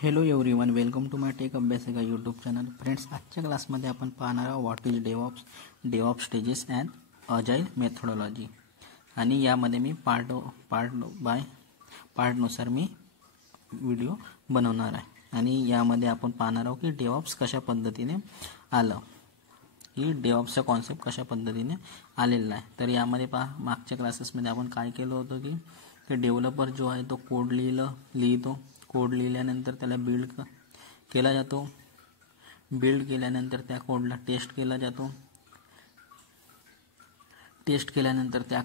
Hello everyone, welcome to my tech Abhyasika YouTube channel. Friends, आजच्या क्लासमध्ये आपण पाहणार आहोत what is DevOps stages and agile methodology. आणि यामध्ये मी पार्टनुसार मी व्हिडिओ बनवणार आहे. आणि यामध्ये आपण पाहणार आहोत की डेव्हऑप्स कशा पद्धतीने आलं, की डेव्हऑप्सचा कॉन्सेप्ट कशा पद्धतीने आलेला आहे. तर यामध्ये मागच्या क्लासेसमध्ये आपण काय केलं होतं की डेव्हलपर जो आहे तो कोड लिहितो. कोड लिहिल्यानंतर त्याला बिल्ड केला जातो. बिल्ड केल्यानंतर त्या कोडला टेस्ट केला जातो. टेस्ट केल्यानंतर त्या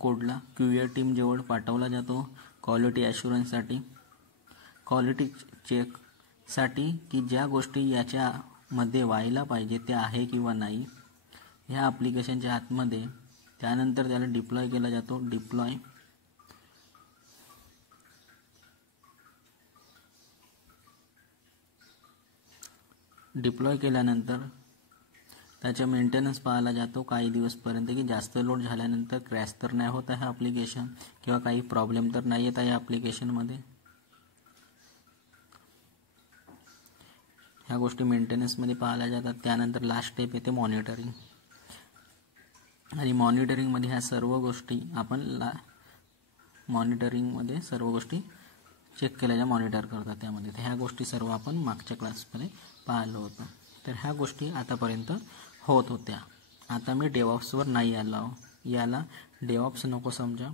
कोडला QA टीम जवळ पाठवला जातो क्वालिटी ॲश्युरन्ससाठी, क्वालिटी चेकसाठी की ज्या गोष्टी याच्यामध्ये व्हायला पाहिजे त्या आहे किंवा नाही ह्या ॲप्लिकेशनच्या आतमध्ये. त्यानंतर त्याला डिप्लॉय केला जातो. डिप्लॉय केल्यानंतर त्याचा मेंटेनन्स पाहायला जातो काही दिवसपर्यंत, की जास्त लोड झाल्यानंतर क्रॅश तर नाही होत आहे ॲप्लिकेशन किंवा काही प्रॉब्लेम तर नाही येत आहे ॲप्लिकेशनमध्ये. ह्या गोष्टी मेंटेनन्समध्ये पाहायला जातात. त्यानंतर लास्ट स्टेप येते मॉनिटरिंग. आणि मॉनिटरिंगमध्ये ह्या सर्व गोष्टी आपण मॉनिटरिंगमध्ये सर्व गोष्टी चेक केल्याच्या मॉनिटर करतात त्यामध्ये. तर ह्या गोष्टी सर्व आपण मागच्या क्लासमध्ये पाहिलं होतं. तर ह्या गोष्टी आतापर्यंत होत होत्या. आता मी डेव्हऑप्सवर नाही आलो. याला डेव्हऑप्स नको समजा.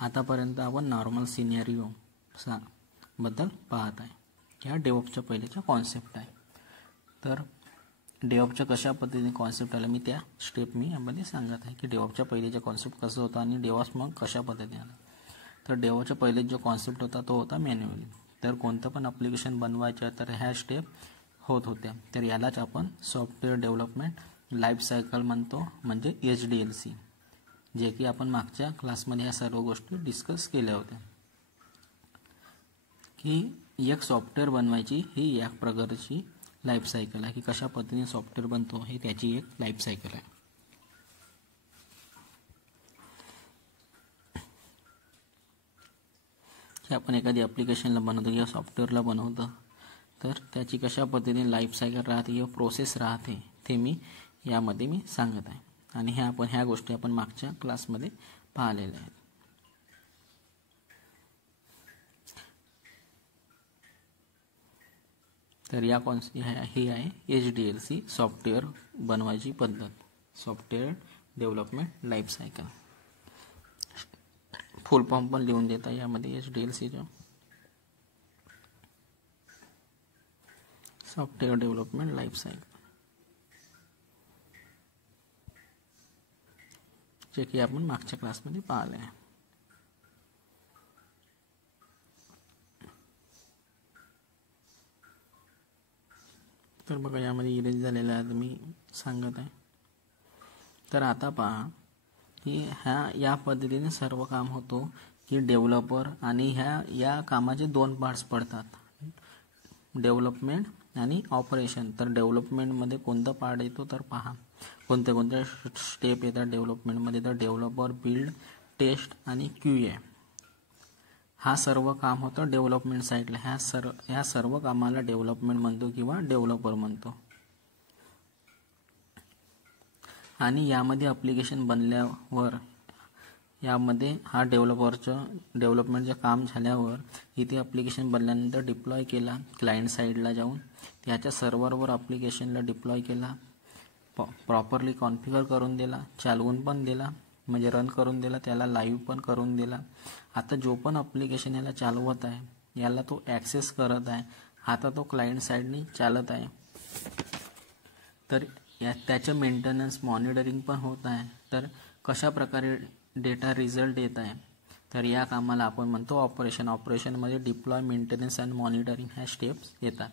आतापर्यंत आपण नॉर्मल सिनेरिओ बद्दल पाहत आहे. ह्या डेव्हऑप्सच्या पहिलेचा कॉन्सेप्ट आहे. तर डेव्हऑप्सच्या कशा पद्धतीने कॉन्सेप्ट आला त्या स्टेप मी यामध्ये सांगत आहे की डेव्हऑप्सच्या पहिलेचा कॉन्सेप्ट कसं होता आणि डेव्हऑप्स मग कशा पद्धतीने आला. तर डेव्हऑप्सच्या पहिले जो कॉन्सेप्ट होता तो होता मॅन्युअली. तर कोणतं पण ॲप्लिकेशन बनवायचं तर ह्या स्टेप होत होत्या. तर यालाच आपण सॉफ्टवेअर डेव्हलपमेंट लाईफ सायकल म्हणतो, म्हणजे SDLC, जे की आपण मागच्या क्लासमध्ये ह्या सर्व गोष्टी डिस्कस केल्या होत्या. की एक सॉफ्टवेअर बनवायची ही एक प्रकारची लाईफ सायकल आहे, की कशा पद्धतीने सॉफ्टवेअर बनतो हे त्याची एक लाईफ सायकल आहे. की आपण एखादी ॲप्लिकेशनला बनवतो किंवा सॉफ्टवेअरला बनवतो तर त्याची कशा पद्धतीने लाईफ सायकल राहते किंवा प्रोसेस राहते ते मी यामध्ये सांगत आहे. आणि ह्या गोष्टी आपण मागच्या क्लासमध्ये पाहिलेल्या आहेत. तर ही आहे SDLC, सॉफ्टवेअर बनवायची पद्धत, सॉफ्टवेअर डेव्हलपमेंट लाईफ सायकल. फुल फॉर्म पण लिहून देता यामध्ये SDLCचा, सॉफ्टवेअर डेव्हलपमेंट लाईफ सायकल, जे की आपण मागच्या क्लासमध्ये पाहिलं आहे. तर बघा यामध्ये इरेज झालेला आहे, मी सांगत आहे. तर आता पहा की या पद्धतीने सर्व काम होतो की डेव्हलपर आणि या कामाचे दोन पार्ट्स पडतात, डेव्हलपमेंट आणि ऑपरेशन. तर डेव्हलपमेंटमध्ये कोणता पार्ट येतो तर पहा कोणत्या स्टेप येतात डेव्हलपमेंटमध्ये. तर डेव्हलपर, बिल्ड, टेस्ट आणि QA हा सर्व काम होतं डेव्हलपमेंट साईडला. ह्या सर्व कामाला डेव्हलपमेंट म्हणतो किंवा डेव्हलपर म्हणतो. आणि यामध्ये ॲप्लिकेशन बनल्यावर यामध्ये हा डेव्हलपमेंटचं काम झाल्यावर इथे ॲप्लिकेशन बनल्यानंतर डिप्लॉय केला क्लायंट साईडला जाऊन, त्याच्या सर्व्हरवर ॲप्लिकेशनला डिप्लॉय केला, प्रॉपरली कॉन्फिगर करून दिला, चालवून पण दिला म्हणजे रन करून दिला, त्याला लाईव्ह पण करून दिला. आता जो पण ॲप्लिकेशन याला चालवत आहे याला तो ॲक्सेस करत आहे. आता तो क्लायंट साईडनी चालत आहे. तर त्याचं मेंटेनन्स, मॉनिटरिंग पण होत आहे. तर कशा प्रकारे डेटा रिझल्ट येत आहे तर या कामाला आपण म्हणतो ऑपरेशन. ऑपरेशनमध्ये डिप्लॉय, मेंटेनन्स अँड मॉनिटरिंग ह्या स्टेप्स येतात.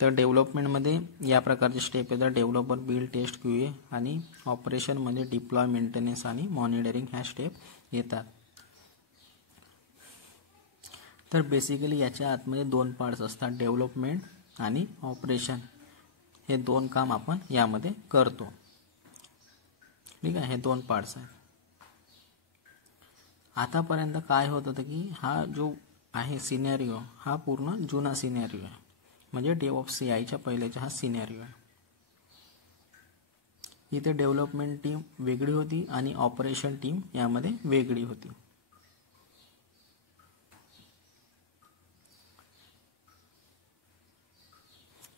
तर डेव्हलपमेंटमध्ये या प्रकारचे स्टेप येतात, डेव्हलपर, बिल्ड, टेस्ट, QA. आणि ऑपरेशनमध्ये डिप्लॉय, मेंटेनन्स आणि मॉनिटरिंग ह्या स्टेप येतात. तर बेसिकली याच्या आतमध्ये दोन पार्ट्स असतात, डेव्हलपमेंट आणि ऑपरेशन. हे दोन काम आपण यामध्ये करतो. ठीक आहे, हे दोन पार्ट्स आहेत. आतापर्यंत काय होत होतं की हा जो आहे सिनेरिओ हा पूर्ण जुना सिनेरिओ आहे, म्हणजे DevOps CIच्या पहिल्याचा हा सिनेरिओ आहे. इथे डेव्हलपमेंट टीम वेगळी होती आणि ऑपरेशन टीम यामध्ये वेगळी होती.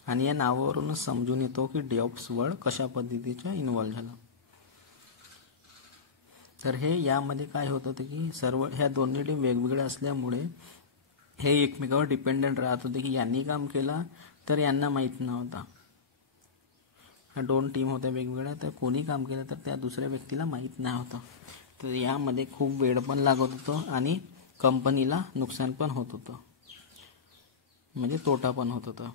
आणि या नावावरूनच समजून येतो की DevOps वर्ड कशा पद्धतीचा इन्व्हॉल्व झाला. तर हे यामध्ये काय होत होतं की सर्व ह्या दोन्ही टीम वेगवेगळ्या असल्यामुळे हे एकमेकावर डिपेंडंट राहत होते की यांनी काम केलं तर यांना माहीत नव्हता. ह्या दोन टीम होत्या वेगवेगळ्या, तर कोणी काम केलं तर त्या दुसऱ्या व्यक्तीला माहीत नाही होतं. तर यामध्ये खूप वेळ पण लागत होतं आणि कंपनीला नुकसान पण होत होतं, म्हणजे तोटा पण होत होता.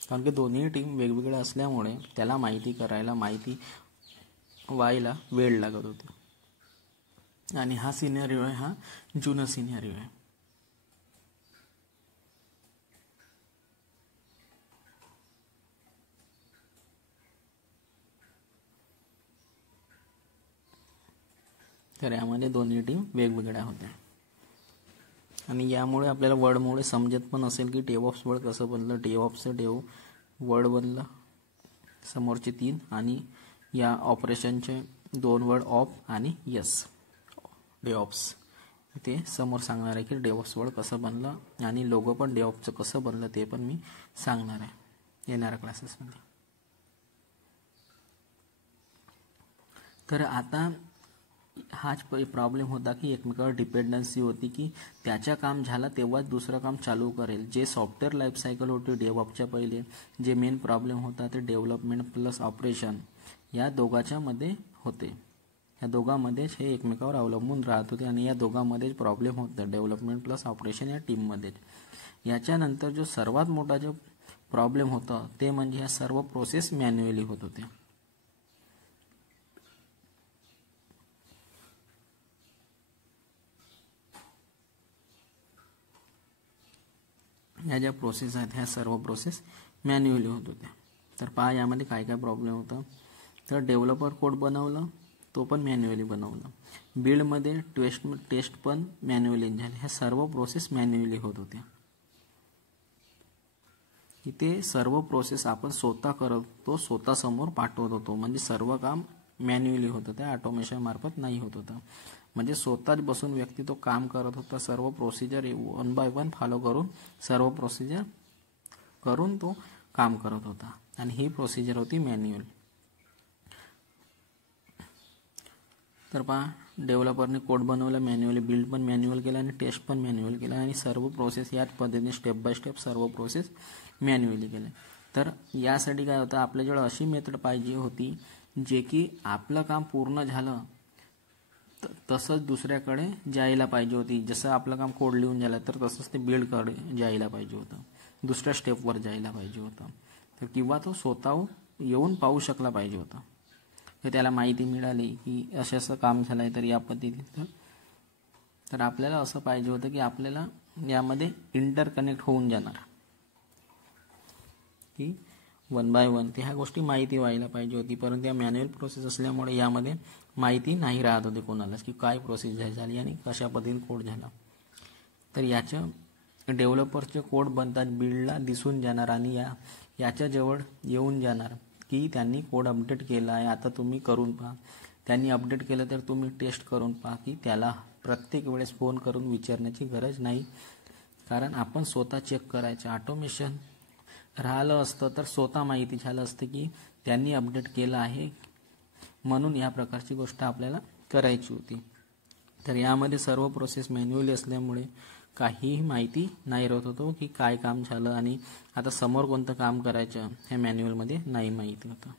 कारण की दोन्ही टीम वेगवेगळ्या असल्यामुळे त्याला माहिती करायला, माहिती व्हायला वेळ लागत होता. आणि हा सिनेरिओ आहे, हा जुना सिनेरिओ आहे. तर यामध्ये दोन्ही टीम वेगवेगळ्या होत्या. आणि यामुळे आपल्याला वर्डमुळे समजत पण असेल की DevOps वर्ड कसं बनलं. DevOpsचं वर्ड बनलं, समोरचे 3, आणि या ऑपरेशनचे 2 वर्ड ऑफ आणि यस DevOps. ते समोर सांगणार आहे की DevOps वर्ड कसं बनलं, आणि लोगो पण DevOpsचं कसं बनलं ते पण मी सांगणार आहे येणाऱ्या क्लासेसमध्ये. तर आता हाच प्रॉब्लेम होता की एकमेकावर डिपेंडन्सी होती की त्याचं काम झालं तेव्हाच दुसरं काम चालू करेल. जे सॉफ्टवेअर लाईफसायकल होती DevOpsच्या पहिले, जे मेन प्रॉब्लेम होता ते डेव्हलपमेंट प्लस ऑपरेशन या दोघांच्या मध्ये होते. या दोघांमध्येच हे एकमेकावर अवलंबून राहत होते आणि या दोघांमध्येच प्रॉब्लेम होता, डेव्हलपमेंट प्लस ऑपरेशन या टीममध्येच. याच्यानंतर जो सर्वात मोठा जो प्रॉब्लेम होता ते म्हणजे ह्या सर्व प्रोसेस मॅन्युअली होत होत्या. ह्या ज्या प्रोसेस आहेत ह्या सर्व प्रोसेस मॅन्युअली होत होत्या. तर पहा यामध्ये काय काय प्रॉब्लेम होता. तर डेव्हलपर कोड बनवलं तो पण मॅन्युअली बनवला. बिल्डमध्ये टेस्ट पण मॅन्युअली झाले. ह्या सर्व प्रोसेस मॅन्युअली होत होत्या. इथे सर्व प्रोसेस आपण स्वतः करत होतो, स्वतः समोर पाठवत होतो, म्हणजे सर्व काम मॅन्युअली होतं, त्या ऑटोमेशन मार्फत नाही होत होतं. म्हणजे स्वतःच बसून व्यक्ती तो काम करत होता, सर्व प्रोसिजर 1 बाय 1 फॉलो करून सर्व प्रोसिजर करून तो काम करत होता. आणि ही प्रोसिजर होती मॅन्युअल. तर पहा डेव्हलपरने कोड बनवला मॅन्युअली, बिल्ड पण मॅन्युअल केला आणि टेस्ट पण मॅन्युअल केला, आणि सर्व प्रोसेस याच पद्धतीने स्टेप बाय स्टेप सर्व प्रोसेस मॅन्युअली केले. तर यासाठी काय होतं, आपल्याजवळ अशी मेथड पाहिजे होती जे की आपलं काम पूर्ण झालं तसंच दुसऱ्याकडे जायला पाहिजे होती. जसं आपलं काम कोड लिहून झालं तर तसंच ते बिल्डकडे जायला पाहिजे होतं, दुसऱ्या स्टेपवर जायला पाहिजे होतं. तर किंवा तो स्वतः येऊन पाहू शकला पाहिजे होता, तर त्याला माहिती मिळाली की असं काम झालं आहे तर या पद्धतीनं. तर आपल्याला असं पाहिजे होतं की आपल्याला यामध्ये इंटरकनेक्ट होऊन जाणार की 1 बाय 1 ह्या गोष्टी माहिती व्हायला पाहिजे होती. परंतु या मॅन्युअल प्रोसेस असल्यामुळे यामध्ये माहिती नाही राहत होती कोणालाच की काय प्रोसेस झाली आणि कशा पद्धतीने कोड झाला. तर याचं डेव्हलपरचे कोड बनतात, बिल्डला दिसून जाणार आणि याच्या जवळ येऊन जाणार की त्यांनी कोड अपडेट केला आहे, आता तुम्ही करून पहा. त्यांनी अपडेट केलं तर तुम्ही टेस्ट करून पहा, की त्याला प्रत्येक वेळेस फोन करून विचारण्याची गरज नाही, कारण आपण स्वतः चेक करायचं. ऑटोमेशन राहिलं असतं तर स्वतः माहिती झालं असतं की त्यांनी अपडेट केलं आहे, म्हणून या प्रकारची गोष्ट आपल्याला करायची होती. तर यामध्ये सर्व प्रोसेस मॅन्युअली असल्यामुळे काहीही माहिती नाही राहत होतो की काय काम झालं आणि आता समोर कोणतं काम करायचं हे मॅन्युअलमध्ये नाही माहिती होतं.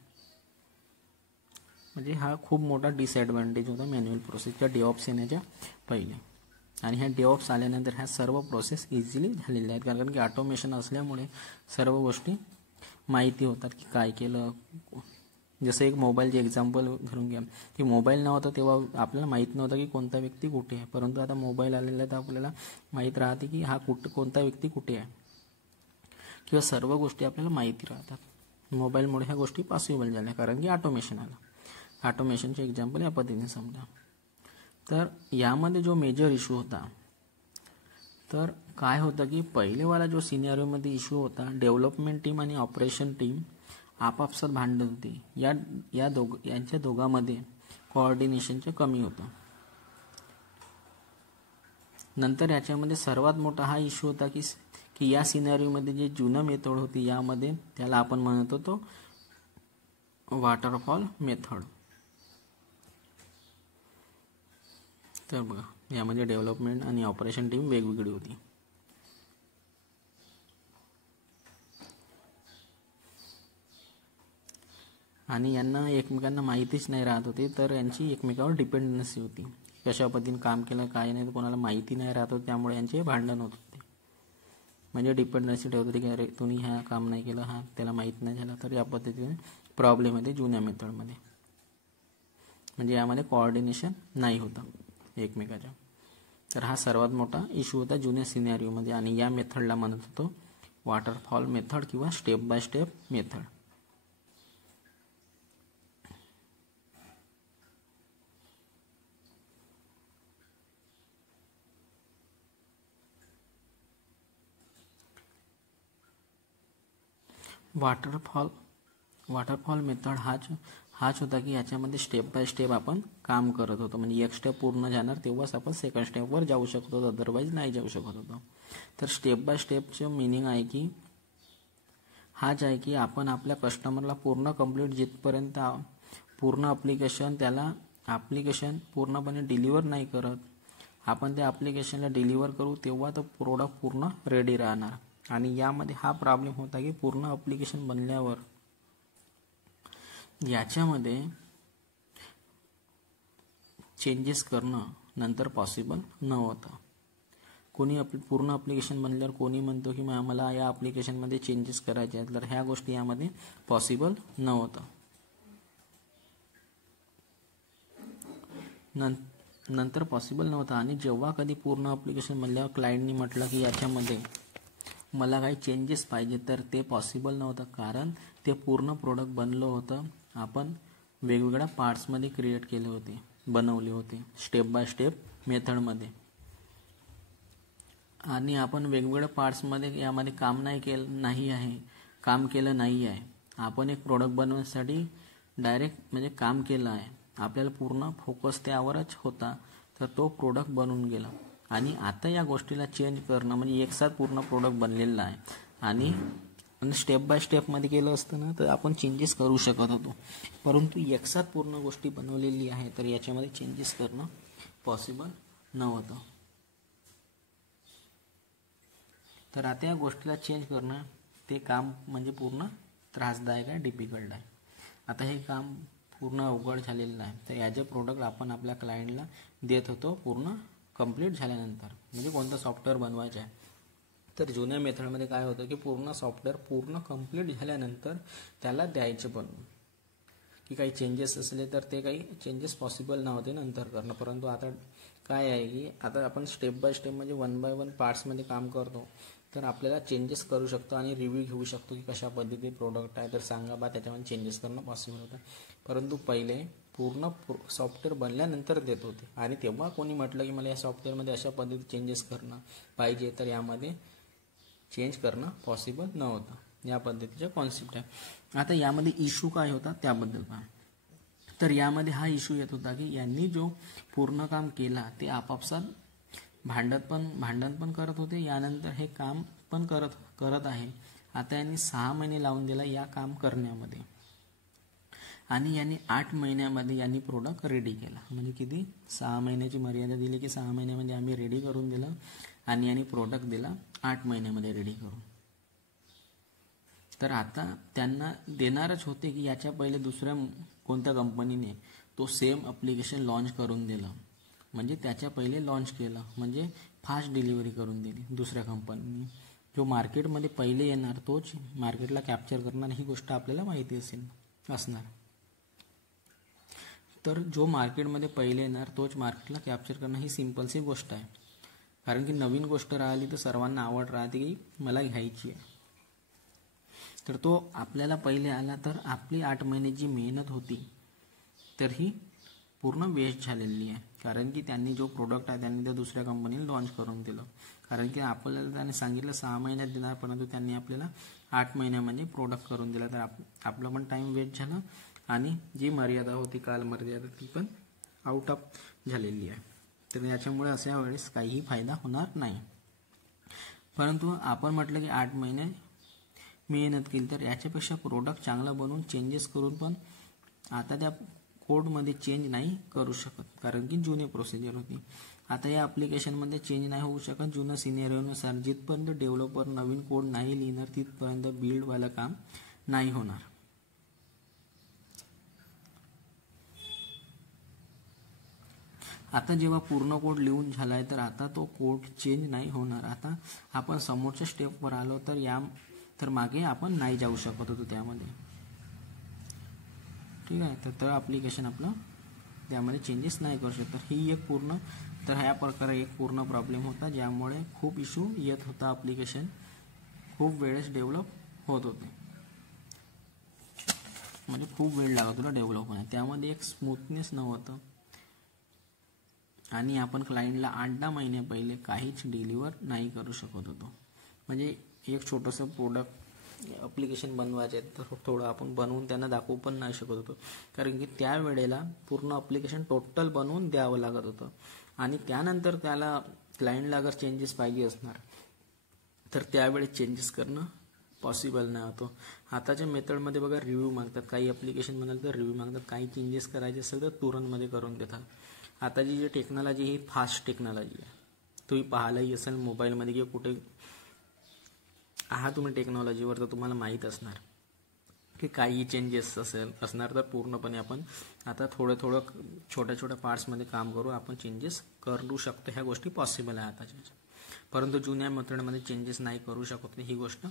म्हणजे हा खूप मोठा डिसएडव्हान्टेज होता मॅन्युअल प्रोसेसच्या DevOps येण्याच्या पहिले. आणि ह्या DevOps आल्यानंतर ह्या सर्व प्रोसेस इझिली झालेल्या आहेत, कारण की ऑटोमेशन असल्यामुळे सर्व गोष्टी माहिती होतात की काय केलं. जसं एक मोबाईलचे एक्झाम्पल घेऊन घ्या की मोबाईल नव्हता तेव्हा आपल्याला माहीत नव्हतं की कोणता व्यक्ती कुठे आहे, परंतु आता मोबाईल आलेला आहे तर आपल्याला माहीत राहते की हा कोणता व्यक्ती कुठे आहे, किंवा सर्व गोष्टी आपल्याला माहिती राहतात. मोबाईलमुळे ह्या गोष्टी पॉसिबल झाल्या कारण की ऑटोमेशन आलं. ऑटोमेशनचे एक्झाम्पल या पद्धतीने समजा. तर यामध्ये जो मेजर इश्यू होता, तर काय होतं की पहिलेवाला जो सिनेरिओमध्ये इश्यू होता, डेव्हलपमेंट टीम आणि ऑपरेशन टीम आपापसात भांडत होती. यांच्या दोघांमध्ये कोऑर्डिनेशनचं कमी होतं. नंतर याच्यामध्ये सर्वात मोठा हा इश्यू होता की या सिनेरिओमध्ये जे जुनं मेथड होती, यामध्ये त्याला आपण म्हणत होतो वॉटरफॉल मेथड. तर बघा, यामध्ये डेव्हलपमेंट आणि ऑपरेशन टीम वेगवेगळी होती. आणि यांना एकमेकांना माहितीच नाही राहत होती, तर यांची एकमेकावर डिपेंडन्सी होती. कशा पद्धतीने काम केलं काय नाही कोणाला माहिती नाही राहत होतं, त्यामुळे यांचे भांडण होत होते. म्हणजे डिपेंडन्सी ठेवत होती की अरे तुम्ही ह्या काम नाही केलं, हा त्याला माहीत नाही झालं, तर या पद्धतीने प्रॉब्लेम येते जुन्या मेथडमध्ये. म्हणजे यामध्ये कोऑर्डिनेशन नाही होतं एकमेकाच्या. तर हा सर्वात मोठा इश्यू होता जुन्या सिनेरिओमध्ये, आणि या मेथडला म्हणत होतो वॉटरफॉल मेथड किंवा step by step method. Waterfall method हाच होता की याच्यामध्ये स्टेप बाय स्टेप आपण काम करत होतो. म्हणजे एक स्टेप पूर्ण जाणार तेव्हाच आपण सेकंड स्टेपवर जाऊ शकतो, अदरवाईज नाही जाऊ शकत होतो. तर स्टेप बाय स्टेपचं मिनिंग आहे की हाच आहे की आपण आपल्या कस्टमरला पूर्ण कंप्लीट जिथपर्यंत पूर्ण ॲप्लिकेशन पूर्णपणे डिलिव्हर नाही करत, आपण त्या ॲप्लिकेशनला डिलिव्हर करू तेव्हा तो प्रोडक्ट पूर्ण रेडी राहणार. आणि यामध्ये हा प्रॉब्लेम होता की पूर्ण ॲप्लिकेशन बनल्यावर याच्यामध्ये चेंजेस करणं नंतर पॉसिबल नव्हतं. कोणी पूर्ण ॲप्लिकेशन बनल्यावर कोणी म्हणतो की आम्हाला या ॲप्लिकेशनमध्ये चेंजेस करायचे आहेत, तर ह्या गोष्टी यामध्ये पॉसिबल नव्हतं. नंतर पॉसिबल नव्हतं. आणि जेव्हा कधी पूर्ण ॲप्लिकेशन बनल्यावर क्लायंटनी म्हटलं की याच्यामध्ये मला काही चेंजेस पाहिजे, तर ते पॉसिबल नव्हतं, कारण ते पूर्ण प्रोडक्ट बनलं होतं. आपण वेगवेगळ्या पार्ट्समध्ये क्रिएट केले होते, बनवले होते स्टेप बाय स्टेप मेथडमध्ये. आणि आपण वेगवेगळ्या पार्ट्समध्ये यामध्ये काम केलं नाही आहे. आपण एक प्रोडक्ट बनवण्यासाठी डायरेक्ट म्हणजे काम केलं आहे, आपल्याला पूर्ण फोकस त्यावरच होता, तर तो प्रोडक्ट बनून गेला. आणि आता या गोष्टीला चेंज करणं म्हणजे एकसाथ पूर्ण प्रोडक्ट बनलेला आहे, आणि स्टेप बाय स्टेपमध्ये केलं असतं ना तर आपण चेंजेस करू शकत होतो. परंतु एकसाथ पूर्ण गोष्टी बनवलेली आहे, तर याच्यामध्ये चेंजेस करणं पॉसिबल नव्हतं. तर आता या गोष्टीला चेंज करणं ते काम म्हणजे पूर्ण त्रासदायक आहे, डिफिकल्ट आहे. आता हे काम पूर्ण अवघड झालेलं आहे. तर ॲज अ प्रोडक्ट आपण आपल्या क्लायंटला देत होतो पूर्ण कंप्लीट झाल्यानंतर. म्हणजे कोणतं सॉफ्टवेअर बनवायचं आहे, तर जुन्या मेथडमध्ये काय होतं की पूर्ण सॉफ्टवेअर पूर्ण कंप्लीट झाल्यानंतर त्याला द्यायचे बनवून, की काही चेंजेस असले तर ते काही चेंजेस पॉसिबल नव्हते नंतर करणं. परंतु आता काय आहे की आता आपण स्टेप बाय स्टेप म्हणजे वन बाय वन पार्ट्समध्ये काम करतो, तर आपल्याला चेंजेस करू शकतो आणि रिव्ह्यू घेऊ शकतो की कशा पद्धतीने प्रोडक्ट आहे, तर सांगा बा त्याच्यामध्ये चेंजेस करणं पॉसिबल होतं. परंतु पहिले पूर्ण सॉफ्टवेअर बनल्यानंतर देत होते, आणि तेव्हा कोणी म्हटलं की मला या सॉफ्टवेअरमध्ये अशा पद्धती चेंजेस करणं पाहिजे, तर यामध्ये चेंज करणं पॉसिबल नव्हतं. या पद्धतीचा कॉन्सेप्ट आहे. आता यामध्ये इश्यू काय होता त्याबद्दल पहा. तर यामध्ये हा इश्यू येत होता की यांनी जो पूर्ण काम केला ते आपापसात भांडण पण करत होते, यानंतर हे काम पण करत आहे. आता यांनी 6 महिने लावून दिला या काम करण्यामध्ये, आणि यांनी 8 महिन्यामध्ये यांनी प्रोडक्ट रेडी केला. म्हणजे किती 6 महिन्याची मर्यादा दिली की 6 महिन्यामध्ये आम्ही रेडी करून दिलं, आणि यांनी प्रोडक्ट दिला 8 महिन्यामध्ये रेडी करून. तर आता त्यांना देणारच होते की याच्या पहिले दुसऱ्या कोणत्या कंपनीने तो सेम ॲप्लिकेशन लॉन्च करून दिलं, म्हणजे त्याच्या पहिले लॉन्च केलं, म्हणजे फास्ट डिलिव्हरी करून दिली दुसऱ्या कंपनीने. जो मार्केटमध्ये पहिले येणार तोच मार्केटला कॅप्चर करणार, ही गोष्ट आपल्याला माहिती असणार. तर जो मार्केटमध्ये पहिले येणार तोच मार्केटला कॅप्चर करणं ही सिम्पलशी गोष्ट आहे. कारण की नवीन गोष्ट राहिली तर सर्वांना आवड राहते की मला घ्यायची आहे. तर तो आपल्याला पहिले आला, तर आपली 8 महिन्याची मेहनत होती तर ही पूर्ण वेस्ट झालेली आहे, कारण की त्यांनी जो प्रोडक्ट आहे त्यांनी ते दुसऱ्या कंपनीला लॉन्च करून दिलं. कारण की आपल्याला त्यांनी सांगितलं 6 महिन्यात देणार, परंतु त्यांनी आपल्याला 8 महिन्यामध्ये प्रोडक्ट करून दिला. तर आपलं पण टाईम वेस्ट झालं आणि जी मर्यादा होती काल मर्यादा ती पण आउट ऑफ झालेली आहे. तर याच्यामुळे अशा वेळेस काहीही फायदा होणार नाही. परंतु आपण म्हटलं की 8 महिने मेहनत केली, तर याच्यापेक्षा प्रोडक्ट चांगला बनवून चेंजेस करून पण आता त्या कोडमध्ये चेंज नाही करू शकत, कारण की जुनी प्रोसिजर होती. आता या ॲप्लिकेशनमध्ये चेंज नाही होऊ शकत. जुनं सिनेरिओनुसार जिथपर्यंत डेव्हलपर नवीन कोड नाही लिहिणार तिथपर्यंत बिल्डवालं काम नाही होणार. आता जेव्हा पूर्ण कोड लिहून झालाय तर आता तो कोड चेंज नाही होणार. आता आपण समोरच्या स्टेपवर आलो तर मागे आपण नाही जाऊ शकत होतो त्यामध्ये. ठीक आहे, तर ॲप्लिकेशन आपलं त्यामध्ये चेंजेस नाही करू शकत. ही एक पूर्ण तर ह्या प्रकारे एक पूर्ण प्रॉब्लेम होता, ज्यामुळे खूप इश्यू येत होता. ॲप्लिकेशन खूप वेळेस डेव्हलप होत होते, म्हणजे खूप वेळ लागत होता डेव्हलप होण्यास. त्यामध्ये एक स्मूथनेस नव्हतं आणि आपण क्लायंटला 8-10 महिने पहिले काहीच डिलिव्हर नाही करू शकत होतो. म्हणजे एक छोटंसं प्रोडक्ट ॲप्लिकेशन बनवायचे तर थोडं आपण बनवून त्यांना दाखवू पण नाही शकत होतो, कारण की त्यावेळेला पूर्ण ॲप्लिकेशन टोटल बनवून द्यावं लागत होतं. आणि त्यानंतर त्याला क्लायंटला अगर चेंजेस पाहिजे असणार तर त्यावेळेस चेंजेस करणं पॉसिबल नाही होतं. आताच्या मेथडमध्ये बघा रिव्ह्यू मागतात, काही ॲप्लिकेशन म्हणाल तर रिव्ह्यू मागतात, काही चेंजेस करायचे असेल तर तुरंतमध्ये करून देतात. आताची जी टेक्नॉलॉजी ही फास्ट टेक्नॉलॉजी आहे. तुम्ही पाहायलाही असेल मोबाईलमध्ये किंवा कुठे आहात तुम्ही टेक्नॉलॉजीवर, तर तुम्हाला माहीत असणार की काही चेंजेस असणार तर पूर्णपणे आपण आता थोडं छोट्या छोट्या पार्ट्समध्ये काम करू आपण चेंजेस करू शकतो. ह्या गोष्टी पॉसिबल आहे आताच्या, परंतु जुन्या मेथडमध्ये चेंजेस नाही करू शकत. ही गोष्ट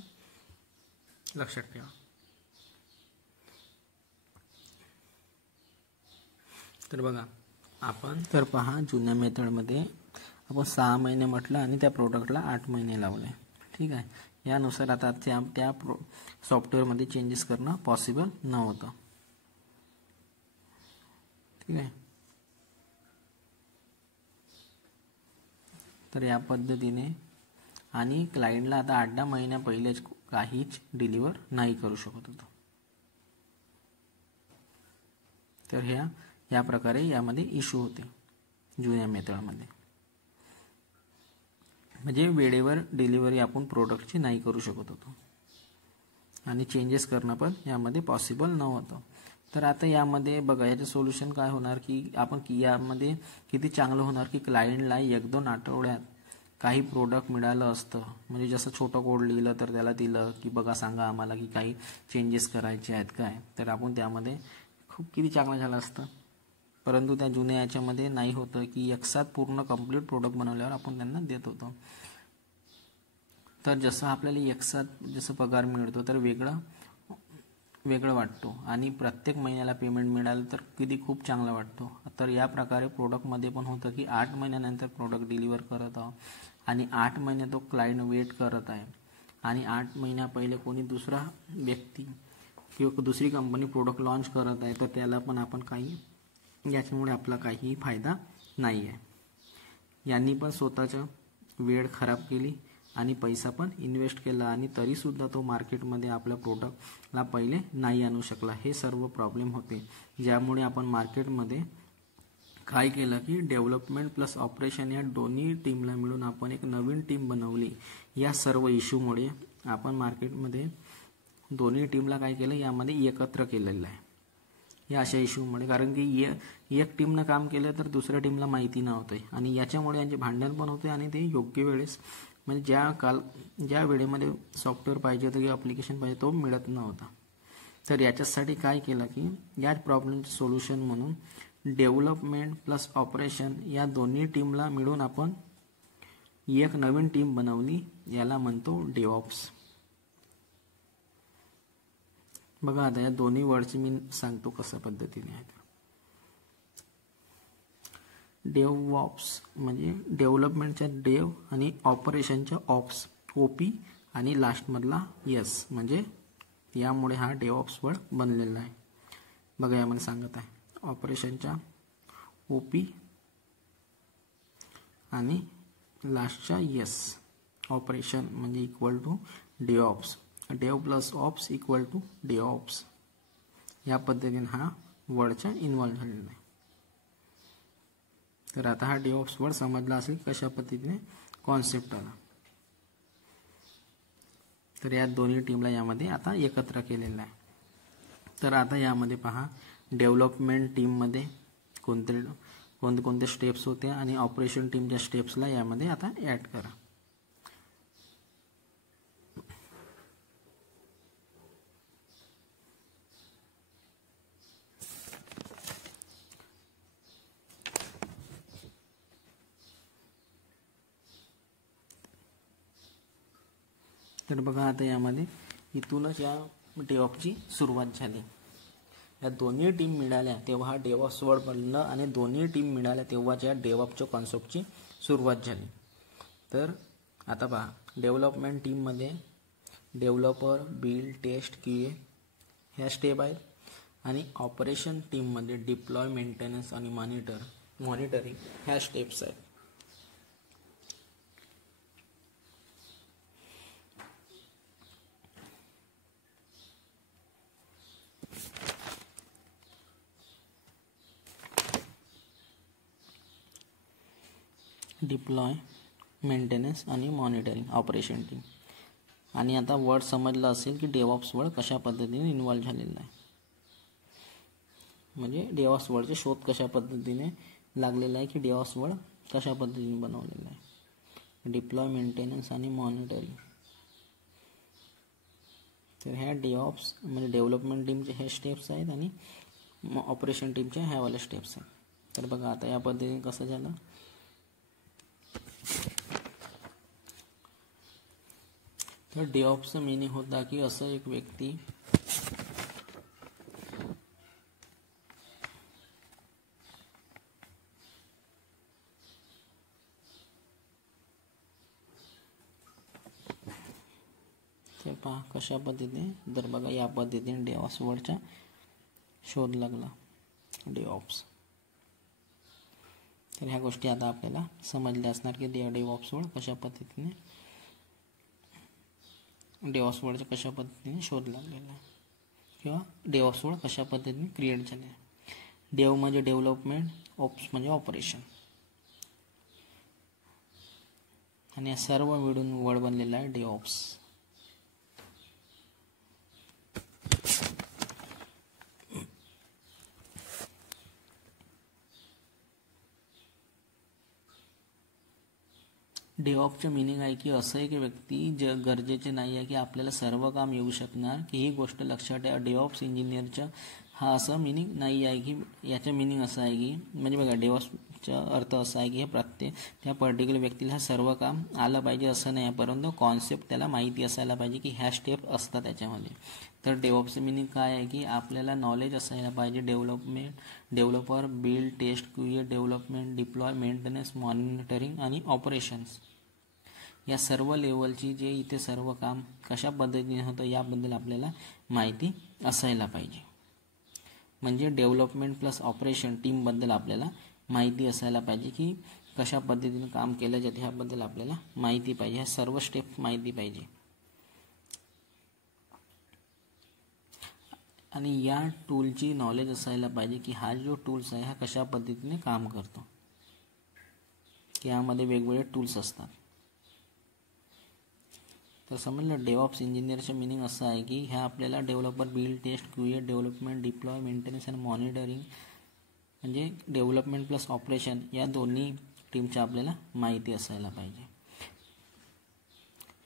लक्षात ठेवा. तर बघा आपण तर पहा जुन्या मेथडमध्ये आपण 6 महिने म्हटलं आणि त्या प्रोडक्टला 8 महिने लावले. ठीक आहे, यानुसार आता त्या सॉफ्टवेअरमध्ये चेंजेस करणं पॉसिबल नव्हतं. ठीक आहे, तर या पद्धतीने आणि क्लायंटला आता 8-10 महिन्या पहिलेच काहीच डिलिव्हर नाही करू शकत होतो. तर या प्रकारे यामध्ये इश्यू होते जुन्या मेथडमध्ये. म्हणजे वेळेवर डिलिव्हरी आपण प्रोडक्टची नाही करू शकत होतो आणि चेंजेस करणं पण यामध्ये पॉसिबल नव्हतं. तर आता यामध्ये बघा याचं सोल्युशन काय होणार की आपण यामध्ये किती चांगलं होणार की क्लायंटला 1-2 आठवड्यात काही प्रोडक्ट मिळालं असतं. म्हणजे जसं छोटं कोड लिहिलं तर त्याला दिलं की बघा सांगा आम्हाला की काही चेंजेस करायचे आहेत काय, तर आपण त्यामध्ये खूप किती चांगलं झालं असतं. परंतु त्या जुन्या याच्यामध्ये नाही होतं की एकसाथ पूर्ण कंप्लीट प्रोडक्ट बनवल्यावर आपण त्यांना देत होतो. तर जसं आपल्याला एकसाथ जसं पगार मिळतो तर वेगळं वाटतो आणि प्रत्येक महिन्याला पेमेंट मिळालं तर किती खूप चांगला वाटतो. तर या प्रकारे प्रोडक्टमध्ये पण होतं की 8 महिन्यानंतर प्रोडक्ट डिलिव्हर करत आहोत आणि 8 महिने तो क्लायंट वेट करत आहे आणि 8 महिन्या पहिले कोणी दुसरा व्यक्ती किंवा दुसरी कंपनी प्रोडक्ट लॉन्च करत आहे तर त्याला पण आपण काही याच्यामुळे आपला काहीही फायदा नाही आहे. यांनी पण स्वतःचा वेळ खराब केली आणि पैसा पण इन्व्हेस्ट केला आणि तरीसुद्धा तो मार्केटमध्ये आपल्या प्रोडक्टला पहिले नाही आणू शकला. हे सर्व प्रॉब्लेम होते, ज्यामुळे आपण मार्केटमध्ये काय केलं की डेव्हलपमेंट प्लस ऑपरेशन या दोन्ही टीमला मिळून आपण एक नवीन टीम बनवली. या सर्व इश्यूमुळे आपण मार्केटमध्ये दोन्ही टीमला काय केलं यामध्ये एकत्र केलेलं आहे या अशा इश्यूमुळे. कारण की एक टीमनं काम केलं तर दुसऱ्या टीमला माहिती नव्हते आणि याच्यामुळे यांचे भांडण पण होते आणि ते योग्य वेळेस म्हणजे ज्या वेळेमध्ये सॉफ्टवेअर पाहिजे होतं किंवा ॲप्लिकेशन पाहिजे तो मिळत नव्हता. तर याच्यासाठी काय केलं की याच प्रॉब्लेमचं सोल्युशन म्हणून डेव्हलपमेंट प्लस ऑपरेशन या दोन्ही टीमला मिळून आपण एक नवीन टीम बनवली, याला म्हणतो डेव्हऑप्स. बघा आता या दोन्ही वर्डची मी सांगतो कशा पद्धतीने आहे. डेव्हऑप्स म्हणजे डेव्हलपमेंटच्या डेव आणि ऑपरेशनच्या ऑप्स ओपी आणि लास्टमधला एस, म्हणजे यामुळे हा डेव्हऑप्स वर्ड बनलेला आहे. बघा यामध्ये सांगत आहे ऑपरेशनच्या OP आणि लास्टच्या S ऑपरेशन म्हणजे equal to DevOps. Dev plus ops equal to DevOps. या पद्धतीने हा वर्डचा इन्व्हॉल्व झालेला आहे. तर आता हा DevOps वर्ड समजला असेल कशा पद्धतीने कॉन्सेप्ट आला. तर या दोन्ही टीमला यामध्ये आता एकत्र केलेलं आहे. तर आता यामध्ये पहा डेव्हलपमेंट टीममध्ये कोणते स्टेप्स होते आणि ऑपरेशन टीमच्या स्टेप्सला यामध्ये आता ॲड करा. तर बघा आता यामध्ये इथूनच या डेव्हऑप्सची सुरुवात झाली. या दोन्ही टीम मिळाल्या तेव्हा हा डेव्हऑप्स वर्ड बनलं आणि दोन्ही टीम मिळाल्या तेव्हाच या डेव्हऑप्सच्या कॉन्सेप्टची सुरुवात झाली. तर आता पहा डेव्हलपमेंट टीममध्ये डेव्हलपर, बिल्ड, टेस्ट, QA ह्या स्टेप आहेत आणि ऑपरेशन टीममध्ये डिप्लॉय, मेंटेनन्स आणि मॉनिटरिंग ह्या स्टेप्स आहेत. डिप्लॉय, मेंटेनन्स आणि मॉनिटरिंग ऑपरेशन टीम. आणि आता वर्ड समजलं असेल की डेव्हऑप्स वर्ड कशा पद्धतीने इन्व्हॉल्व झालेला आहे, म्हणजे डेव्हऑप्स वर्डचे शोध कशा पद्धतीने लागलेला आहे की डेव्हऑप्स वर्ड कशा पद्धतीने बनवलेला आहे. डिप्लॉय, मेंटेनन्स आणि मॉनिटरिंग. तर ह्या डेव्हऑप्स म्हणजे डेव्हलपमेंट टीमचे हे स्टेप्स आहेत आणि ऑपरेशन टीमच्या ह्या वाल्या स्टेप्स आहेत. तर बघा आता या पद्धतीने कसं झालं. तर डेव्हऑप्सचं मीनिंग होता की असं एक व्यक्ती ते पहा कशा पद्धतीने. तर बघा या पद्धतीने डेव्हऑप्स वर्डचा शोध लागला डेव्हऑप्स. तर ह्या गोष्टी आता आपल्याला समजल्या असणार की डेव्हऑप्स वर्ड कशा पद्धतीने डेव्हऑप्स वर्डचा कशा पद्धतीने शोध लागलेला आहे किंवा डेव्हऑप्स वर्ड कशा पद्धतीने क्रिएट झाले आहे. डेव म्हणजे डेव्हलपमेंट, ऑप्स म्हणजे ऑपरेशन आणि या सर्व मिळून वर्ड बनलेला आहे डेव्हऑप्स. डेव्हऑप्सचं मीनिंग आहे की असं एक व्यक्ती गरजेचे नाही आहे की आपल्याला सर्व काम येऊ शकणार की ही गोष्ट लक्षात ठेवा. डेव्हऑप्स इंजिनियरचं हा असं मीनिंग नाही आहे की याचं मीनिंग असं आहे की म्हणजे बघा डेव्हऑप्सचा अर्थ असा आहे की हे त्या पर्टिक्युलर व्यक्तीला हा सर्व काम आलं पाहिजे असं नाही आहे, परंतु कॉन्सेप्ट त्याला माहिती असायला पाहिजे की ह्या स्टेप असतात त्याच्यामध्ये. तर डेव्हऑप्सचं मीनिंग काय आहे की आपल्याला नॉलेज असायला पाहिजे developer, build, test, QA, development, deploy, maintenance, monitoring आणि ऑपरेशन्स या सर्व लेवलची जे इथे सर्व काम कशा पद्धतीने होतं याबद्दल आपल्याला माहिती असायला पाहिजे. म्हणजे डेव्हलपमेंट प्लस ऑपरेशन टीमबद्दल आपल्याला माहिती असायला पाहिजे की कशा पद्धतीने काम केलं जाते ह्याबद्दल आपल्याला माहिती पाहिजे. ह्या सर्व स्टेप माहिती पाहिजे आणि या टूलची नॉलेज असायला पाहिजे की हा जो टूल्स आहे हा कशा पद्धतीने काम करतो की यामध्ये वेगवेगळे टूल्स असतात. तर समजलं डेव्हऑप्स इंजिनियरचं मीनिंग असं आहे की ह्या आपल्याला developer, build, test, QA, development, deploy, maintenance आणि मॉनिटरिंग म्हणजे डेव्हलपमेंट प्लस ऑपरेशन या दोन्ही टीमच्या आपल्याला माहिती असायला पाहिजे.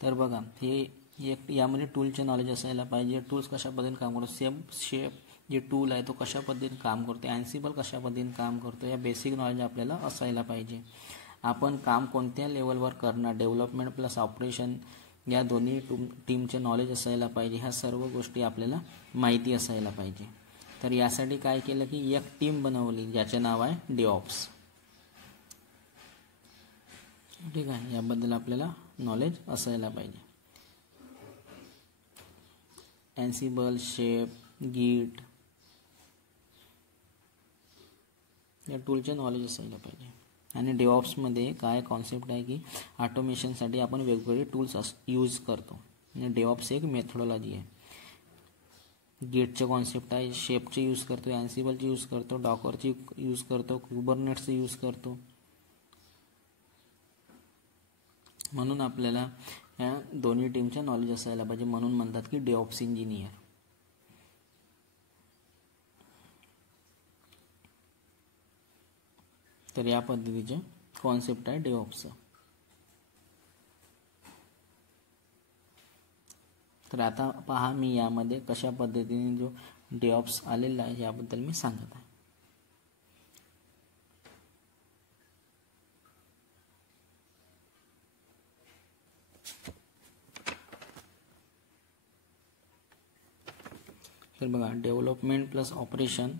तर बघा हे एक यामध्ये टूलचे नॉलेज असायला पाहिजे. टूल्स कशा पद्धतीने काम करतो, शेप जे टूल आहे तो कशा पद्धतीने काम करतो, अँसिबल कशा पद्धतीने काम करतो या बेसिक नॉलेज आपल्याला असायला पाहिजे. आपण काम कोणत्या लेवलवर करणार, डेव्हलपमेंट प्लस ऑपरेशन या दोन्ही टीमचे नॉलेज असायला पाहिजे. ह्या सर्व गोष्टी आपल्याला माहिती असायला पाहिजे. तर यासाठी काय केलं की एक टीम बनवली ज्याचे नाव आहे डेव्हऑप्स. ठीक आहे, याबद्दल आपल्याला नॉलेज असायला पाहिजे. अँसिबल, शेप, गिट या टूलचे नॉलेज असायला पाहिजे. आणि डेव्हऑप्समध्ये काय कॉन्सेप्ट आहे की ऑटोमेशनसाठी आपण वेगवेगळे टूल्स यूज करतो. आणि डेव्हऑप्स एक मेथोडॉलॉजी आहे. गेटचे कॉन्सेप्ट आहे, शेपचे यूज करतो, अँसिबलचे यूज करतो, डॉकरचे यूज करतो, कुबरनेट्सचे यूज करतो. म्हणून आपल्याला या दोन्ही टीमचे नॉलेज असायला पाहिजे. म्हणून म्हणतात की डेव्हऑप्स इंजिनियर. तर या पद्धतीचे कॉन्सेप्ट आहे डेव्हऑप्सचा. तर आता पहा मी यामध्ये कशा पद्धतीने जो डेव्हऑप्स आलेला आहे याबद्दल मी सांगत आहे. तर बघा, डेव्हलपमेंट प्लस ऑपरेशन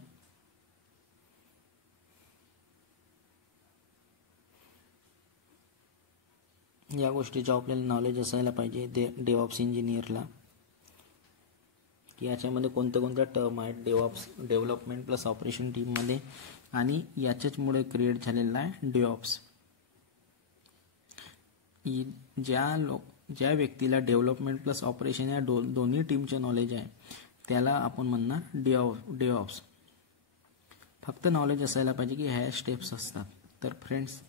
या गोष्टीचं आपल्याला नॉलेज असायला पाहिजे डेव्हऑप्स इंजिनियरला, की याच्यामध्ये कोणत्या टर्म आहेत डेव्हलपमेंट प्लस ऑपरेशन टीममध्ये, आणि याच्याचमुळे क्रिएट झालेला आहे डेव्हऑप्स. ज्या व्यक्तीला डेव्हलपमेंट प्लस ऑपरेशन या दोन्ही टीमचे नॉलेज आहे त्याला आपण म्हणणार डेव्हऑप्स. फक्त नॉलेज असायला पाहिजे की ह्या स्टेप्स असतात. तर फ्रेंड्स,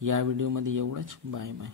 या व्हिडिओमध्ये एवढंच. Bye bye.